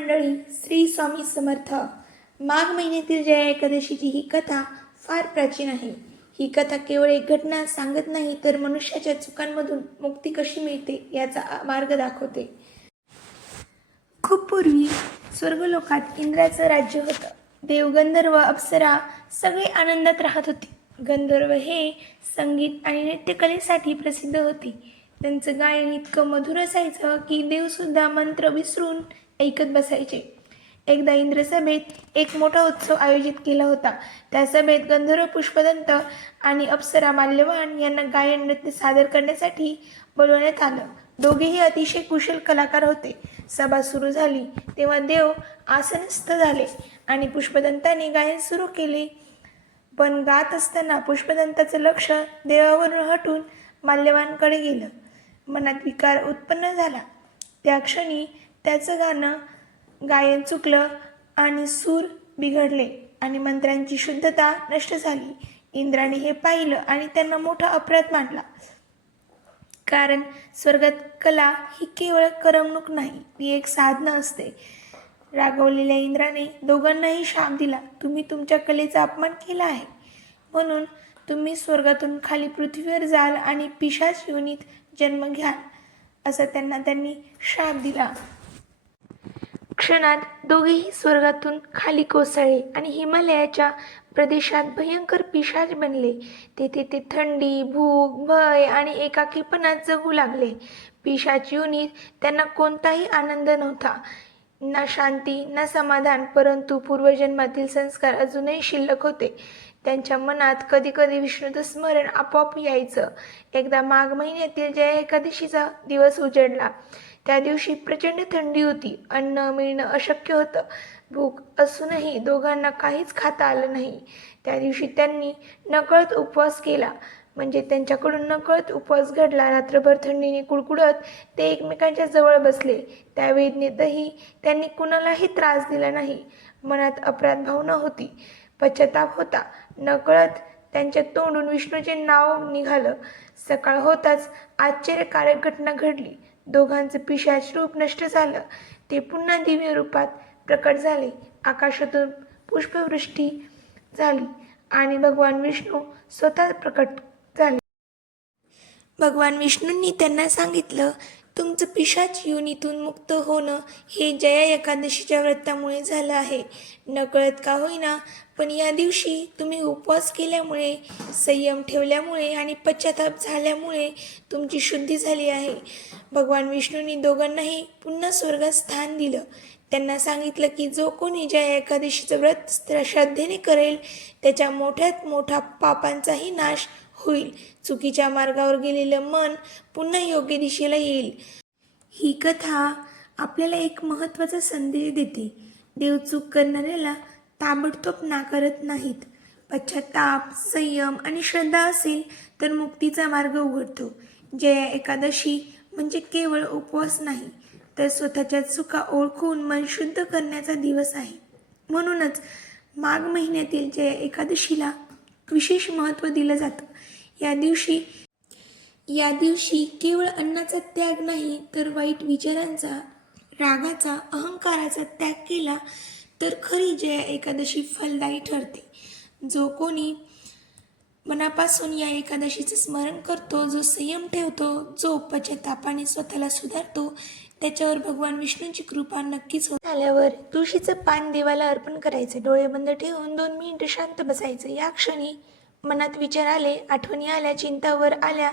मंडळी श्री स्वामी समर्थ. माघ महिन्यातील जया एकादशीची ही कथा फार प्राचीन आहे. ही कथा केवळ एक घटना सांगत नाही तर मनुष्याच्या चुकांमधून मुक्ती कशी मिळते याचा मार्ग दाखवते. खूप पूर्वी स्वर्गलोकात इंद्राचं राज्य होतं. देव गंधर्व अप्सरा सगळे आनंदात राहत होते. गंधर्व हे संगीत आणि नृत्यकलेसाठी प्रसिद्ध होते. त्यांचं गायन इतकं मधुर असायचं की देवसुद्धा मंत्र विसरून ऐकत बसायचे. एकदा इंद्रसभेत एक मोठा उत्सव आयोजित केला होता. त्या सभेत गंधर्व पुष्पदंत आणि अप्सरा माल्यवान यांना गायन नृत्य सादर करण्यासाठी बोलवण्यात आलं. दोघेही अतिशय कुशल कलाकार होते. सभा सुरू झाली. तेव्हा देव आसनस्थ झाले आणि पुष्पदंताने गायन सुरू केले. पण गात असताना पुष्पदंताचं लक्ष देवावरून हटून माल्यवानकडे गेलं. मनात विकार उत्पन्न झाला. त्या क्षणी त्याचं गाणं गायन चुकलं आणि सूर बिघडले आणि मंत्रांची शुद्धता नष्ट झाली. इंद्राने हे पाहिलं आणि त्यांना मोठा अपराध मानला. कारण स्वर्गात कला ही केवळ करमणूक नाही ती एक साधना असते. रागवलेल्या इंद्राने दोघांनाही शाप दिला. तुम्ही तुमच्या कलेचा अपमान केला आहे. म्हणून तुम्ही स्वर्गातून खाली पृथ्वीवर जाल आणि पिशाच योनीत जन्म घ्याल असा त्यांना त्यांनी शाप दिला. क्षणात दोघेही स्वर्गातून खाली कोसळले आणि हिमालयाच्या प्रदेशात भयंकर पिशाच बनले. तेथे ते थंडी भूक भय आणि एकाकीपणात जगू लागले. पिशाच युनीत त्यांना कोणताही आनंद नव्हता. ना शांती ना समाधान परंतु पूर्वजन्मातील संस्कार अजूनही शिल्लक होते. त्यांच्या मनात कधी कधी विष्णूचं स्मरण आपोआप यायचं. एकदा माघ महिन्यातील जया एकादशीचा दिवस उजडला त्या दिवशी प्रचंड थंडी होती. अन्न मिळणं अशक्य होतं. भूक असूनही दोघांना काहीच खाता आलं नाही. त्या दिवशी त्यांनी नकळत उपवास केला. म्हणजे त्यांच्याकडून नकळत उपवास घडला. रात्रभर थंडीने कुडकुडत ते एकमेकांच्या जवळ बसले. त्या वेदनेतही त्यांनी कुणालाही त्रास दिला नाही. मनात अपराध भावना होती. पश्चाताप होता. नकळत त्यांच्या तोंडून विष्णूचे नाव निघालं. सकाळ होताच आश्चर्यकारक घटना घडली. दोघांचं पिशाच रूप नष्ट झालं. ते पुन्हा दिव्य रूपात प्रकट झाले. आकाशातून पुष्पवृष्टी झाली आणि भगवान विष्णू स्वतः प्रकट झाले. भगवान विष्णूंनी त्यांना सांगितलं तुमचं पिशाच योनीतून मुक्त होणं हे जया एकादशीच्या व्रतामुळे झालं आहे. नकळत का होईना पण या दिवशी तुम्ही उपवास केल्यामुळे संयम ठेवल्यामुळे आणि पश्चाताप झाल्यामुळे तुमची शुद्धी झाली आहे. भगवान विष्णूंनी दोघांनाही पुन्हा स्वर्गात स्थान दिलं. त्यांना सांगितलं की जो कोणी ज्या एकादशीचं व्रत श्रद्धेने करेल त्याच्या मोठ्यात मोठा पापांचाही नाश होईल. चुकीच्या मार्गावर गेलेलं मन पुन्हा योग्य दिशेला येईल. ही कथा आपल्याला एक महत्त्वाचा संदेश देते. देव चूक करणाऱ्याला ताबडतोब नाकारत नाहीत. पश्चाताप संयम आणि श्रद्धा असेल तर मुक्तीचा मार्ग उघडतो. जया एकादशी म्हणजे केवळ उपवास नाही तर स्वतःच्या चुका ओळखून मन शुद्ध करण्याचा दिवस आहे. म्हणूनच माघ महिन्यातील जया एकादशीला विशेष महत्त्व दिलं जातं. या दिवशी. या दिवशी केवळ अन्नाचा त्याग नाही तर वाईट विचारांचा रागाचा अहंकाराचा त्याग केला तर खरी जया एकादशी फलदायी ठरते. जो कोणी मनापासून या एकादशीचं स्मरण करतो जो संयम ठेवतो जो पश्चातापाने स्वतःला सुधारतो त्याच्यावर भगवान विष्णूंची कृपा नक्कीच होत. झाल्यावर तुळशीचं पान देवाला अर्पण करायचं. डोळे बंद ठेवून दोन मिनिटं शांत बसायचं. या क्षणी मनात विचार आले आठवणी आल्या चिंतावर आल्या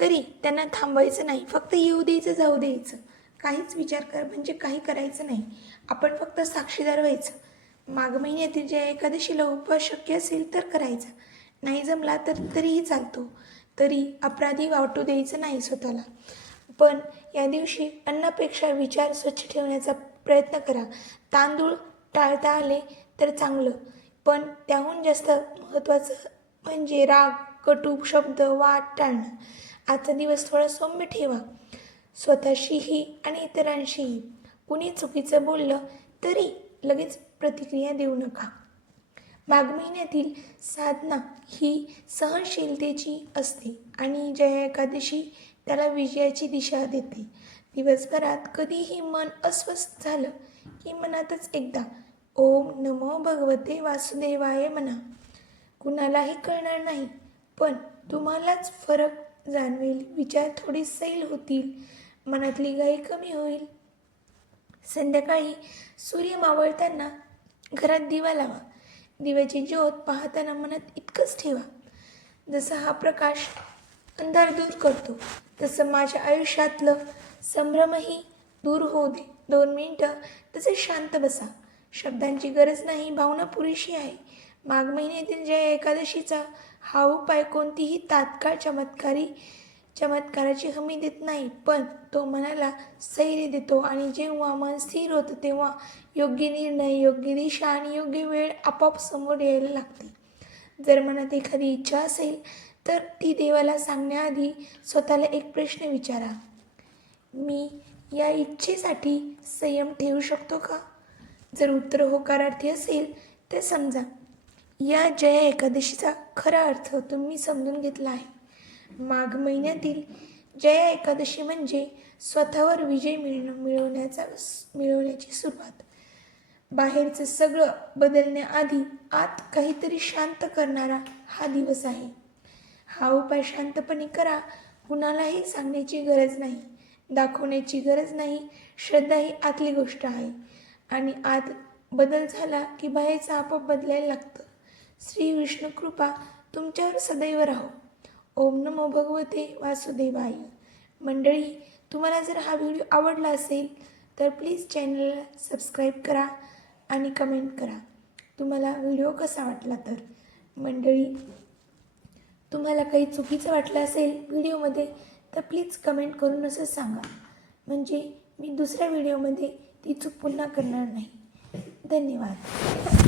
तरी त्यांना थांबवायचं नाही. फक्त येऊ द्यायचं जाऊ द्यायचं. काहीच विचार कर म्हणजे काही करायचं नाही. आपण फक्त साक्षीदार व्हायचं. माघ महिन्यातील ज्या एकादशीला उपवास शक्य असेल तर करायचा. नाही जमला तर तरीही चालतो. तरी अपराधी वाटू द्यायचं नाही स्वतःला. पण या दिवशी अन्नापेक्षा विचार स्वच्छ ठेवण्याचा प्रयत्न करा. तांदूळ टाळता आले तर चांगलं. पण त्याहून जास्त महत्त्वाचं म्हणजे राग कटू शब्द वाट टाळणं. आजचा दिवस थोडा सौम्य ठेवा. स्वतःशीही आणि इतरांशीही. कुणी चुकीचं बोललं तरी लगेच प्रतिक्रिया देऊ नका. माघ महिन्यातील साधना ही सहनशीलतेची असते आणि जया एकादशी त्याला विजयाची दिशा देते. दिवसभरात कधीही मन अस्वस्थ झालं की मनातच एकदा ओम नमो भगवते वासुदेवाय म्हणा कुणालाही कळणार नाही. पण तुम्हालाच फरक जाणवेल. विचार थोडे सैल होतील. मनातली गाई कमी होईल. संध्याकाळी सूर्य मावळताना घरात दिवा लावा. दिव्याची ज्योत पाहताना मनात इतकंच ठेवा. जसा हा प्रकाश अंधार दूर करतो तसं माझ्या आयुष्यातलं संभ्रमही दूर होऊ दे. दोन मिनटं तसे शांत बसा. शब्दांची गरज नाही. भावना पुरेशी आहे. माघ महिन्यातील जया एकादशीचा हा उपाय कोणतीही तात्काळ चमत्कारी चमत्काराची हमी देत नाही पण तो मनाला स्थैर्य देतो आणि जेव्हा मन स्थिर होतं तेव्हा योग्य निर्णय योग्य दिशा आणि योग्य वेळ आपोआप समोर यायला लागते. जर मनात एखादी इच्छा असेल तर ती देवाला सांगण्याआधी स्वतःला एक प्रश्न विचारा. मी या इच्छेसाठी संयम ठेवू शकतो का? जर उत्तर होकारार्थी असेल तर समजा. या जया एकादशीचा खरा अर्थ तुम्ही समजून घेतला आहे. माघ महिन्यातील जया एकादशी म्हणजे स्वतःवर विजय मिळणं मिळवण्याचा मिळवण्याची सुरुवात. बाहेरचं सगळं बदलण्याआधी आत काहीतरी शांत करणारा हा दिवस आहे. हा उपाय शांतपणे करा कुणालाही सांगण्याची गरज नाही दाखवण्याची गरज नाही श्रद्धा ही आतली गोष्ट आहे. आणि आत बदल झाला की बाहेरचं आपोआप बदलायला लागतं. श्री विष्णू कृपा तुमच्यावर सदैव राहो. ओम नमो भगवते वासुदेवाय. मंडळी तुम्हाला जर हा व्हिडिओ आवडला असेल तर प्लीज चॅनलला सबस्क्राईब करा आणि कमेंट करा. तुम्हाला व्हिडिओ कसा वाटला तर? मंडळी तुम्हाला काही चुकीचं वाटलं असेल व्हिडिओमध्ये तर प्लीज कमेंट करून असं सांगा. म्हणजे मी दुसऱ्या व्हिडिओमध्ये ती चूक पुन्हा करणार नाही. धन्यवाद.